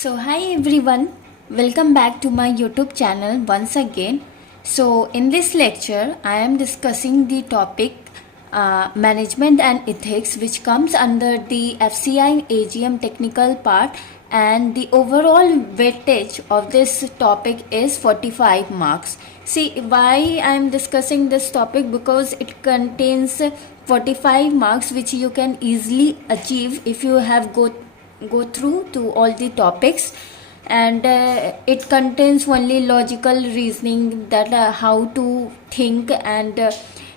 So, hi everyone, welcome back to my YouTube channel once again. So, in this lecture, I am discussing the topic management and ethics, which comes under the FCI and AGM technical part, and the overall weightage of this topic is 45 marks. See, why I am discussing this topic? Because it contains 45 marks which you can easily achieve if you have go through to all the topics, and it contains only logical reasoning, that how to think, and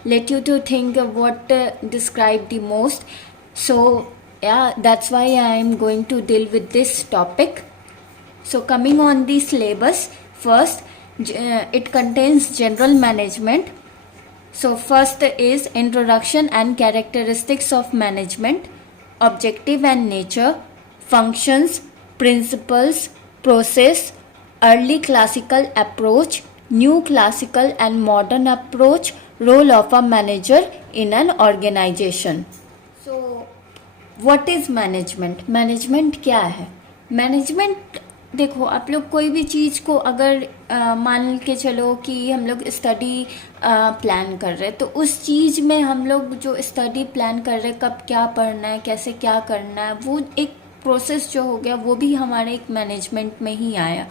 let you to think what describe the most. So yeah, that's why I am going to deal with this topic. So coming on the syllabus, first it contains general management. So first is introduction and characteristics of management, objective and nature, functions, principles, process, early classical approach, new classical and modern approach, role of a manager in an organization. So what is management? Management क्या है? Management, देखो, आप लोग कोई भी चीज़ को अगर मान के चलो कि हम लोग स्टडी प्लान कर रहे हैं, तो उस चीज़ में हम लोग जो स्टडी प्लान कर रहे हैं, कब क्या पढ़ना है, कैसे क्या करना है, वो एक प्रोसेस जो हो गया, वो भी हमारे एक मैनेजमेंट में ही आया.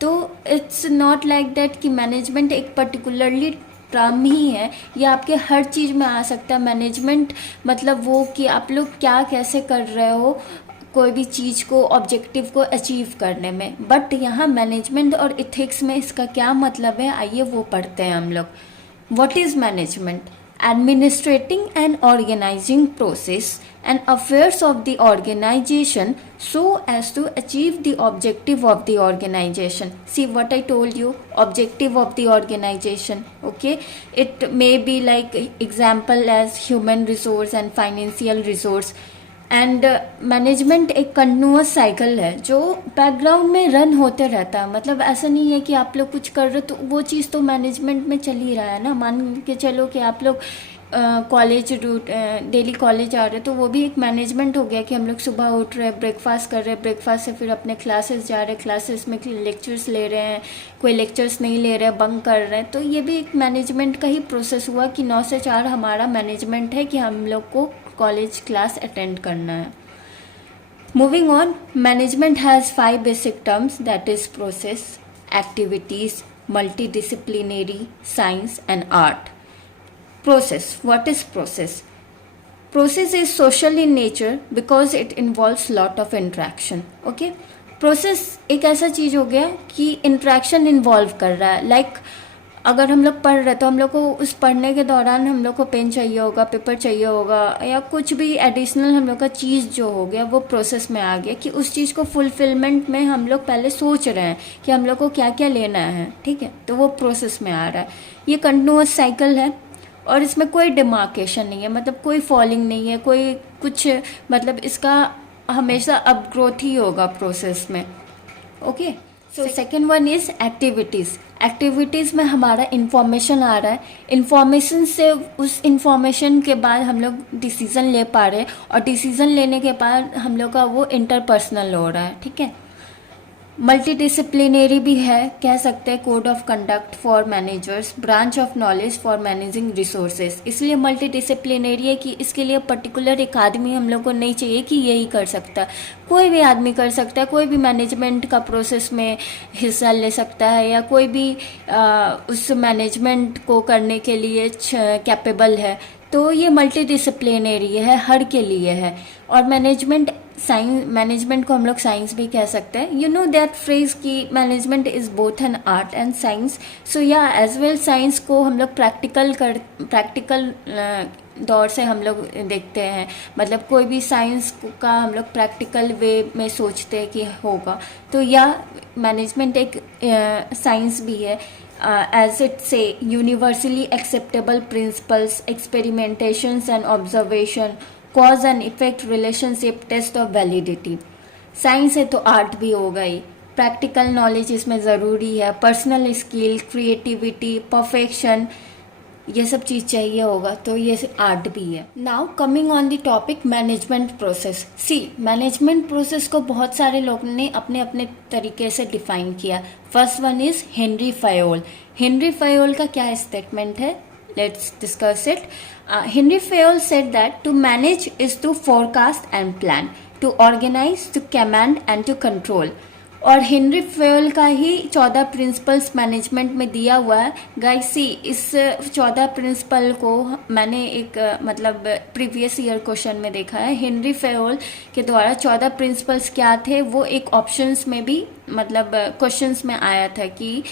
तो इट्स नॉट लाइक दैट कि मैनेजमेंट एक पर्टिकुलरली टर्म ही है, ये आपके हर चीज़ में आ सकता है. मैनेजमेंट मतलब वो कि आप लोग क्या कैसे कर रहे हो कोई भी चीज़ को, ऑब्जेक्टिव को अचीव करने में. बट यहाँ मैनेजमेंट और इथिक्स में इसका क्या मतलब है, आइए वो पढ़ते हैं हम लोग. What is management? Administrating and organizing process and affairs of the organization so as to achieve the objective of the organization. See what I told you, objective of the organization. Okay, it may be like example as human resource and financial resource. And management एक continuous cycle है जो background में run होते रहता है. मतलब ऐसा नहीं है कि आप लोग कुछ कर रहे हो तो वो चीज़ तो मैनेजमेंट में चल ही रहा है ना. मान के चलो कि आप लोग कॉलेज रूट डेली कॉलेज आ रहे, तो वो भी एक मैनेजमेंट हो गया कि हम लोग सुबह उठ रहे हैं, ब्रेकफास्ट कर रहे हैं, ब्रेकफास्ट से फिर अपने क्लासेस जा रहे हैं, क्लासेस में लेक्चर्स ले रहे हैं, कोई लेक्चर्स नहीं ले रहे हैं, बंक कर रहे हैं. तो ये भी एक मैनेजमेंट का ही प्रोसेस हुआ कि 9 से 4 हमारा मैनेजमेंट है कि हम लोग को कॉलेज क्लास अटेंड करना है. Moving on, management has 5 basic terms, that is process, activities, multidisciplinary, science and art. Process. What is process? Process is social in nature because it involves lot of interaction. Okay? Process एक ऐसा चीज़ हो गया कि interaction involve कर रहा है. Like अगर हम लोग पढ़ रहे तो हम लोग को उस पढ़ने के दौरान हम लोग को पेन चाहिए होगा, पेपर चाहिए होगा, या कुछ भी एडिशनल हम लोग का चीज़ जो हो गया वो प्रोसेस में आ गया कि उस चीज़ को फुलफिलमेंट में हम लोग पहले सोच रहे हैं कि हम लोग को क्या क्या लेना है. ठीक है, तो वो प्रोसेस में आ रहा है. ये कंटिन्यूअस साइकिल है और इसमें कोई डिमार्केशन नहीं है, मतलब कोई फॉलिंग नहीं है, कोई कुछ, मतलब इसका हमेशा अप ग्रोथ ही होगा प्रोसेस में. Okay, so second one is activities. Activities में हमारा इन्फॉर्मेशन आ रहा है, इन्फॉर्मेशन से उस इन्फॉर्मेशन के बाद हम लोग डिसीज़न ले पा रहे हैं, और डिसीज़न लेने के बाद हम लोग का वो इंटरपर्सनल हो रहा है. ठीक है, मल्टीडिसिप्लिनरी भी है, कह सकते हैं code of conduct for managers, branch of knowledge for managing resources. इसलिए मल्टीडिसिप्लिनरी है कि इसके लिए पर्टिकुलर एक आदमी हम लोग को नहीं चाहिए कि यही कर सकता है. कोई भी आदमी कर सकता है, कोई भी मैनेजमेंट का प्रोसेस में हिस्सा ले सकता है, या कोई भी उस मैनेजमेंट को करने के लिए कैपेबल है. तो ये मल्टीडिसिप्लिनरी है, हर के लिए है. और मैनेजमेंट को हम लोग साइंस भी कह सकते हैं. यू नो दैट फ्रेज कि management is both an art and science. So yeah as well science को हम लोग प्रैक्टिकल दौर से हम लोग देखते हैं. मतलब कोई भी साइंस का हम लोग प्रैक्टिकल वे में सोचते हैं कि होगा. तो या मैनेजमेंट एक साइंस भी है. As it say, universally acceptable principles, experimentations and observation, cause and effect relationship, test of validity. Science है तो आर्ट भी होगा ही. प्रैक्टिकल नॉलेज इसमें ज़रूरी है, पर्सनल स्किल, क्रिएटिविटी, परफेक्शन, ये सब चीज़ चाहिए होगा, तो ये आर्ट भी है। Now coming on the topic management process. See, management process को बहुत सारे लोगों ने अपने अपने तरीके से डिफाइन किया। First one is Henry Fayol. Henry Fayol का क्या स्टेटमेंट है, let's discuss it. Henry Fayol said that to manage is to forecast and plan, to organize, to command and to control. और हेनरी फेयल का ही 14 principles management में दिया हुआ है। Guys सी, इस 14 प्रिंसिपल को मैंने एक मतलब प्रीवियस ईयर क्वेश्चन में देखा है। हेनरी फेयल के द्वारा 14 प्रिंसिपल्स क्या थे, वो एक ऑप्शंस में भी मतलब क्वेश्चंस में आया था कि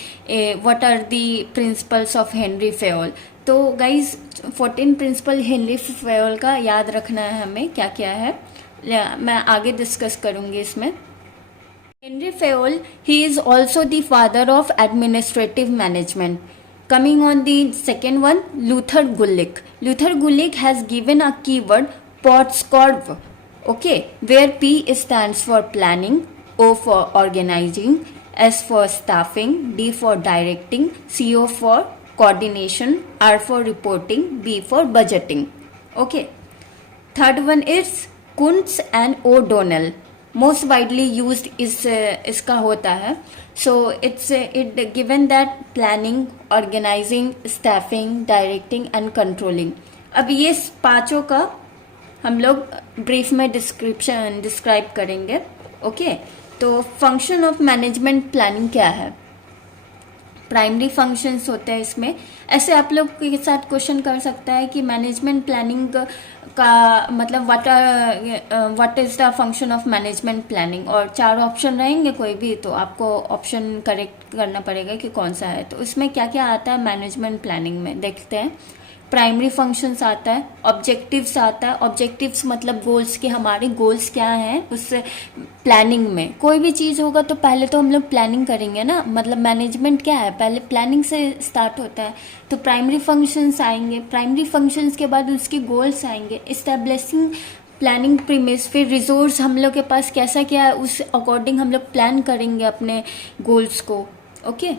what are the principles of Henri Fayol. तो गाइस 14 प्रिंसिपल हेनरी फेयल का याद रखना है हमें, क्या क्या है मैं आगे डिस्कस करूंगी इसमें। Henry Fayol, he is also the father of administrative management. Coming on the second one, Luther Gulick. Luther Gulick has given a keyword POTSCORV, okay, where P stands for planning, O for organizing, S for staffing, D for directing, CO for coordination, R for reporting, B for budgeting. Okay. Third one is Kuntz and O'Donnell. Most widely used इसका होता है। So it given that planning, organizing, staffing, directing and controlling. अब ये पांचों का हम लोग brief में डिस्क्राइब करेंगे। ओके, तो फंक्शन ऑफ मैनेजमेंट प्लानिंग क्या है? प्राइमरी फंक्शंस होते हैं इसमें। ऐसे आप लोग के साथ क्वेश्चन कर सकता है कि मैनेजमेंट प्लानिंग का मतलब what is the function of management planning, और 4 ऑप्शन रहेंगे कोई भी, तो आपको ऑप्शन करेक्ट करना पड़ेगा कि कौन सा है। तो इसमें क्या क्या आता है मैनेजमेंट प्लानिंग में, देखते हैं। प्राइमरी फंक्शंस आता है, ऑब्जेक्टिव्स आता है। ऑब्जेक्टिव्स मतलब गोल्स के, हमारे गोल्स क्या हैं उस प्लानिंग में। कोई भी चीज़ होगा तो पहले तो हम लोग प्लानिंग करेंगे ना, मतलब मैनेजमेंट क्या है, पहले प्लानिंग से स्टार्ट होता है। तो प्राइमरी फंक्शंस आएंगे, प्राइमरी फंक्शंस के बाद उसके गोल्स आएंगे, इस्टेब्लिशिंग प्लानिंग प्रीमिस, फिर रिसोर्स हम लोग के पास कैसा क्या है उस अकॉर्डिंग हम लोग प्लान करेंगे अपने गोल्स को। Okay,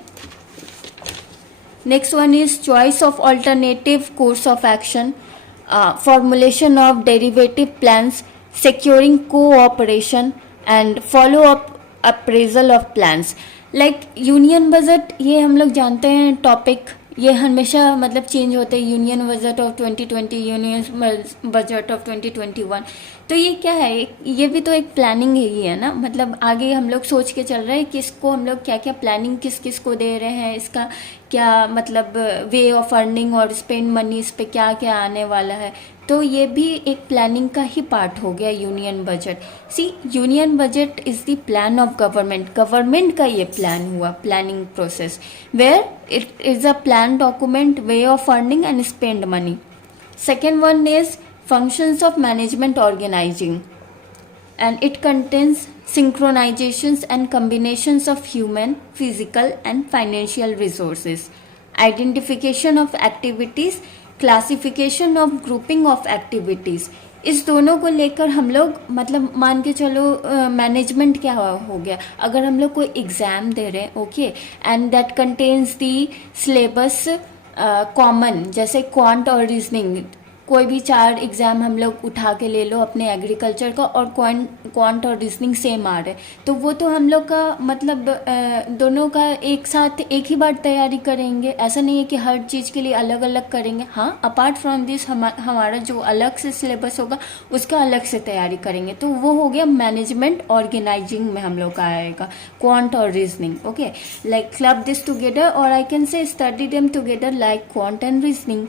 next one is choice of alternative course of action, formulation of derivative plans, securing cooperation and follow up appraisal of plans. like union budget, ये हम लोग जानते हैं टॉपिक, ये हमेशा मतलब चेंज होते हैं। Union budget of 2020, union budget of 2021। तो ये क्या है, ये भी तो एक प्लानिंग ही है ना, मतलब आगे हम लोग सोच के चल रहे हैं किसको हम लोग क्या क्या प्लानिंग किस किस को दे रहे हैं, इसका क्या मतलब वे ऑफ अर्निंग और स्पेंड मनी, इस पे क्या क्या आने वाला है। तो ये भी एक प्लानिंग का ही पार्ट हो गया union budget. See, union budget is the plan of government, government का ये प्लान हुआ, planning process, where it is a plan document, way of earning and spend money. Second one is functions of management organizing, and it contains synchronizations and combinations of human, physical and financial resources, identification of activities, classification of grouping of activities। इस दोनों को लेकर हम लोग मतलब मान के चलो मैनेजमेंट क्या हो गया, अगर हम लोग कोई एग्ज़ाम दे रहे हैं, okay, and that contains the syllabus common, जैसे क्वांट और रीजनिंग, कोई भी 4 एग्ज़ाम हम लोग उठा के ले लो अपने एग्रीकल्चर का, और क्वांट और रीजनिंग सेम आ रहे, तो वो तो हम लोग का मतलब दोनों का एक साथ एक ही बार तैयारी करेंगे। ऐसा नहीं है कि हर चीज़ के लिए अलग अलग करेंगे। हाँ, अपार्ट फ्रॉम दिस हमारा जो अलग से सिलेबस होगा उसका अलग से तैयारी करेंगे। तो वो हो गया मैनेजमेंट ऑर्गेनाइजिंग में हम लोग का आएगा क्वांट और reasoning. Okay, like club this together, और I can say study them together like quant and reasoning.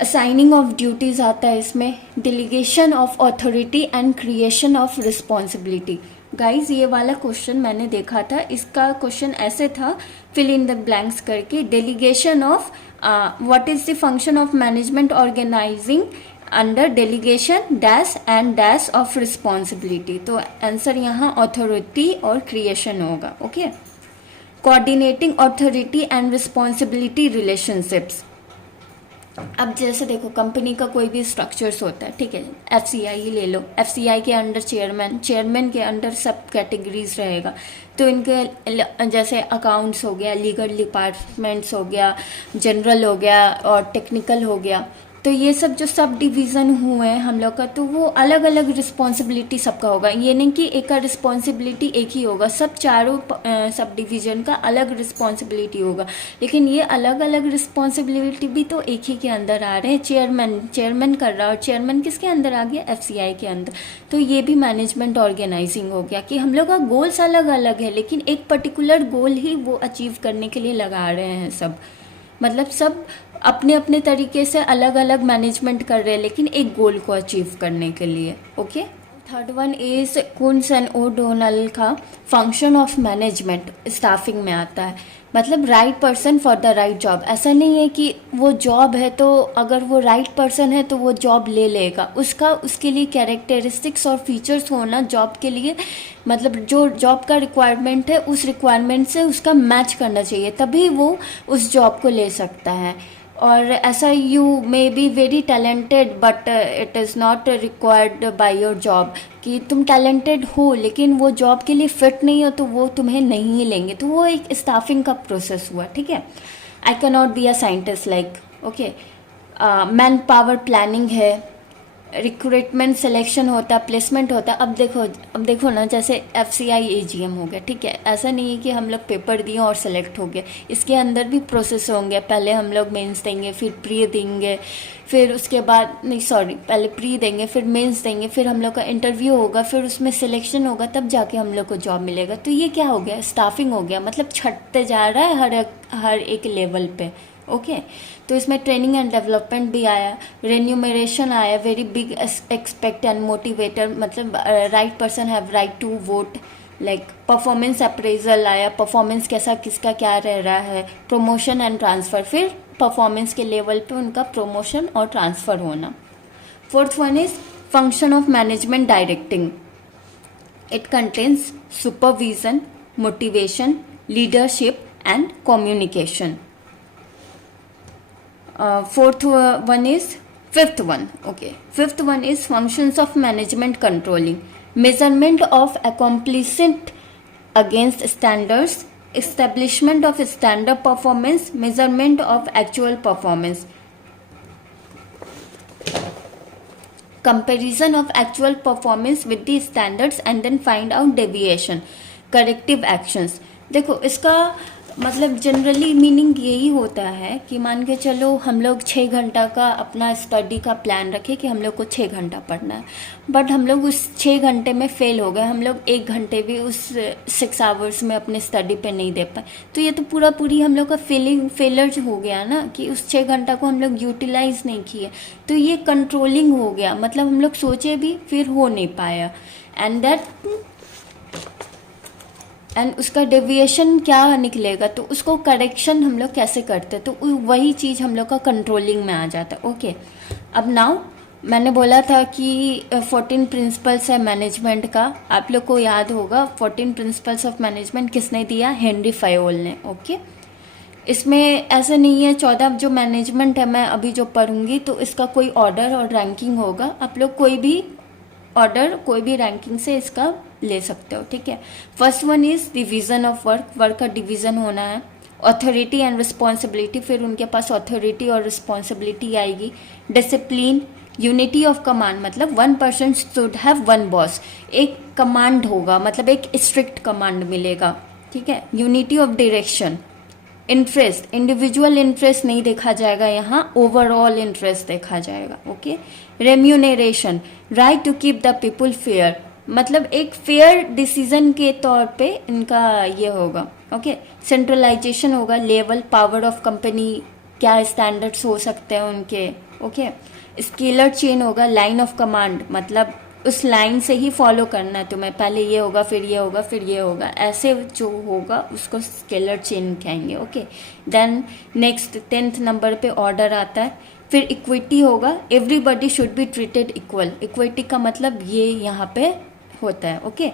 Assigning of duties आता है इसमें, delegation of authority and creation of responsibility. Guys, ये वाला क्वेश्चन मैंने देखा था, इसका क्वेश्चन ऐसे था, फिल इन द ब्लैंक्स करके, delegation of what is the function of management organizing under delegation dash and dash of responsibility. तो आंसर यहाँ अथॉरिटी और क्रिएशन होगा। Okay, coordinating authority and responsibility relationships, अब जैसे देखो कंपनी का कोई भी स्ट्रक्चर्स होता है, ठीक है, एफसीआई ही ले लो, एफसीआई के अंडर चेयरमैन, चेयरमैन के अंडर सब कैटेगरीज रहेगा। तो इनके जैसे अकाउंट्स हो गया, लीगल डिपार्टमेंट्स हो गया, जनरल हो गया और टेक्निकल हो गया। तो ये सब जो सब डिवीज़न हुए हैं हम लोग का, तो वो अलग अलग रिस्पॉन्सिबिलिटी सबका होगा। ये नहीं कि एक का रिस्पॉन्सिबिलिटी एक ही होगा, सब चारों सब डिवीज़न का अलग रिस्पॉन्सिबिलिटी होगा। लेकिन ये अलग अलग रिस्पॉन्सिबिलिटी भी तो एक ही के अंदर आ रहे हैं। चेयरमैन कर रहा है, और चेयरमैन किसके अंदर आ गया? एफसीआई के अंदर। तो ये भी मैनेजमेंट ऑर्गेनाइजिंग हो गया कि हम लोग का गोल्स अलग अलग है, लेकिन एक पर्टिकुलर गोल ही वो अचीव करने के लिए लगा रहे हैं सब। मतलब सब अपने अपने तरीके से अलग अलग मैनेजमेंट कर रहे हैं, लेकिन एक गोल को अचीव करने के लिए। Okay, third one is Koontz and O'Donnell का फंक्शन ऑफ मैनेजमेंट स्टाफिंग में आता है। मतलब right person for the right job. ऐसा नहीं है कि वो जॉब है तो अगर वो राइट पर्सन है तो वो जॉब ले लेगा, उसके लिए कैरेक्टरिस्टिक्स और फीचर्स होना जॉब के लिए, मतलब जो जॉब का रिक्वायरमेंट है उस रिक्वायरमेंट से उसका मैच करना चाहिए, तभी वो उस जॉब को ले सकता है। और ऐसा you may be very talented but it is not required by your job, कि तुम टैलेंटेड हो लेकिन वो जॉब के लिए फिट नहीं हो तो वो तुम्हें नहीं लेंगे। तो वो एक स्टाफिंग का प्रोसेस हुआ, ठीक है। I can not be a scientist like, okay. Man power planning है, रिक्रूटमेंट सिलेक्शन होता है, प्लेसमेंट होता है। अब देखो ना, जैसे एफसीआई एजीएम हो गया, ठीक है। ऐसा नहीं है कि हम लोग पेपर दिए और सेलेक्ट हो गए, इसके अंदर भी प्रोसेस होंगे। पहले हम लोग मेंस देंगे, फिर प्री देंगे, फिर उसके बाद नहीं सॉरी पहले प्री देंगे, फिर मेंस देंगे, फिर हम लोग का इंटरव्यू होगा, फिर उसमें सिलेक्शन होगा, तब जाके हम लोग को जॉब मिलेगा। तो ये क्या हो गया? स्टाफिंग हो गया, मतलब छटते जा रहा है हर एक लेवल पे। ओके तो इसमें ट्रेनिंग एंड डेवलपमेंट भी आया, रेन्यूमरेशन आया, very big expect and motivator, मतलब right person have right to vote, like performance appraisal आया, परफॉर्मेंस कैसा किसका क्या रह रहा है, प्रमोशन एंड ट्रांसफ़र, फिर परफॉर्मेंस के लेवल पे उनका प्रमोशन और ट्रांसफ़र होना। Fourth one is function of management directing. It contains supervision, motivation, leadership and communication. Fifth one is functions of management controlling, measurement of accomplishment against standards, establishment of standard performance, measurement of actual performance, comparison of actual performance with the standards and then find out deviation, corrective actions। देखो इसका मतलब generally meaning यही होता है कि मान के चलो हम लोग 6 घंटा का अपना स्टडी का प्लान रखें कि हम लोग को 6 घंटा पढ़ना है, बट हम लोग उस 6 घंटे में फेल हो गए, हम लोग 1 घंटे भी उस 6 आवर्स में अपने स्टडी पे नहीं दे पाए, तो ये तो पूरी हम लोग का फेलर हो गया ना, कि उस 6 घंटा को हम लोग यूटिलाइज नहीं किए। तो ये कंट्रोलिंग हो गया, मतलब हम लोग सोचे भी फिर हो नहीं पाया, एंड उसका डेविएशन क्या निकलेगा, तो उसको करेक्शन हम लोग कैसे करते, तो वही चीज़ हम लोग का कंट्रोलिंग में आ जाता है। ओके अब नाउ मैंने बोला था कि 14 प्रिंसिपल्स है मैनेजमेंट का, आप लोग को याद होगा 14 प्रिंसिपल्स ऑफ मैनेजमेंट किसने दिया? हेनरी फायोल ने। ओके इसमें ऐसा नहीं है 14 जो मैनेजमेंट है मैं अभी जो पढ़ूंगी तो इसका कोई ऑर्डर और रैंकिंग होगा, आप लोग कोई भी ऑर्डर कोई भी रैंकिंग से इसका ले सकते हो, ठीक है। First one is division of work का डिवीजन होना है, अथॉरिटी एंड रिस्पॉन्सिबिलिटी, फिर उनके पास अथॉरिटी और रिस्पॉन्सिबिलिटी आएगी, डिसिप्लिन, यूनिटी ऑफ कमांड, मतलब 1 पर्सन शुड हैव 1 बॉस, एक कमांड होगा, मतलब एक स्ट्रिक्ट कमांड मिलेगा, ठीक है। Unity of direction, interest, individual interest नहीं देखा जाएगा यहाँ, ओवरऑल इंटरेस्ट देखा जाएगा। Okay remuneration, right to keep the people fair, मतलब एक फेयर डिसीजन के तौर पे इनका ये होगा। ओके सेंट्रलाइजेशन होगा, लेवल पावर ऑफ कंपनी, क्या स्टैंडर्ड्स हो सकते हैं उनके। ओके स्केलर चेन होगा, लाइन ऑफ कमांड, मतलब उस लाइन से ही फॉलो करना है तुम्हें, पहले ये होगा फिर ये होगा फिर ये होगा, ऐसे जो होगा उसको स्केलर चेन कहेंगे। Okay then next 10th number पे ऑर्डर आता है, फिर इक्विटी होगा, everybody should be treated equal, equity का मतलब ये यहाँ पे होता है। ओके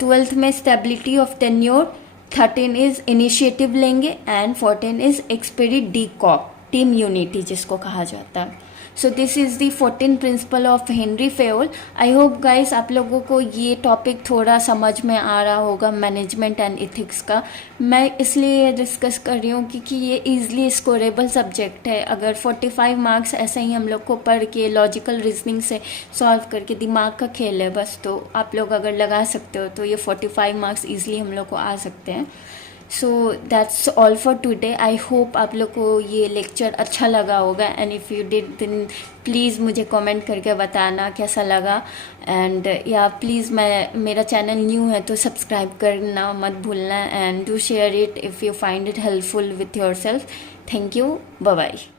12th में stability of tenure, 13 is initiative लेंगे and 14 is esprit de corps, team unity जिसको कहा जाता है। So this is the 14 principle of Henri Fayol. I hope guys आप लोगों को ये टॉपिक थोड़ा समझ में आ रहा होगा मैनेजमेंट एंड इथिक्स का। मैं इसलिए ये डिस्कस कर रही हूँ क्योंकि ये ईजिली स्कोरेबल सब्जेक्ट है। अगर 45 मार्क्स ऐसे ही हम लोग को पढ़ के लॉजिकल रीजनिंग से सॉल्व करके, दिमाग का खेल है बस, तो आप लोग अगर लगा सकते हो तो ये 45 मार्क्स ईजिली हम लोग को आ सकते हैं। So that's all for today. I hope आप लोग को ये लेक्चर अच्छा लगा होगा, and if you did then please मुझे कमेंट करके बताना कैसा लगा। एंड या प्लीज़, मेरा चैनल न्यू है तो सब्सक्राइब करना मत भूलना, and do share it if you find it helpful with your self. Thank you, bye bye.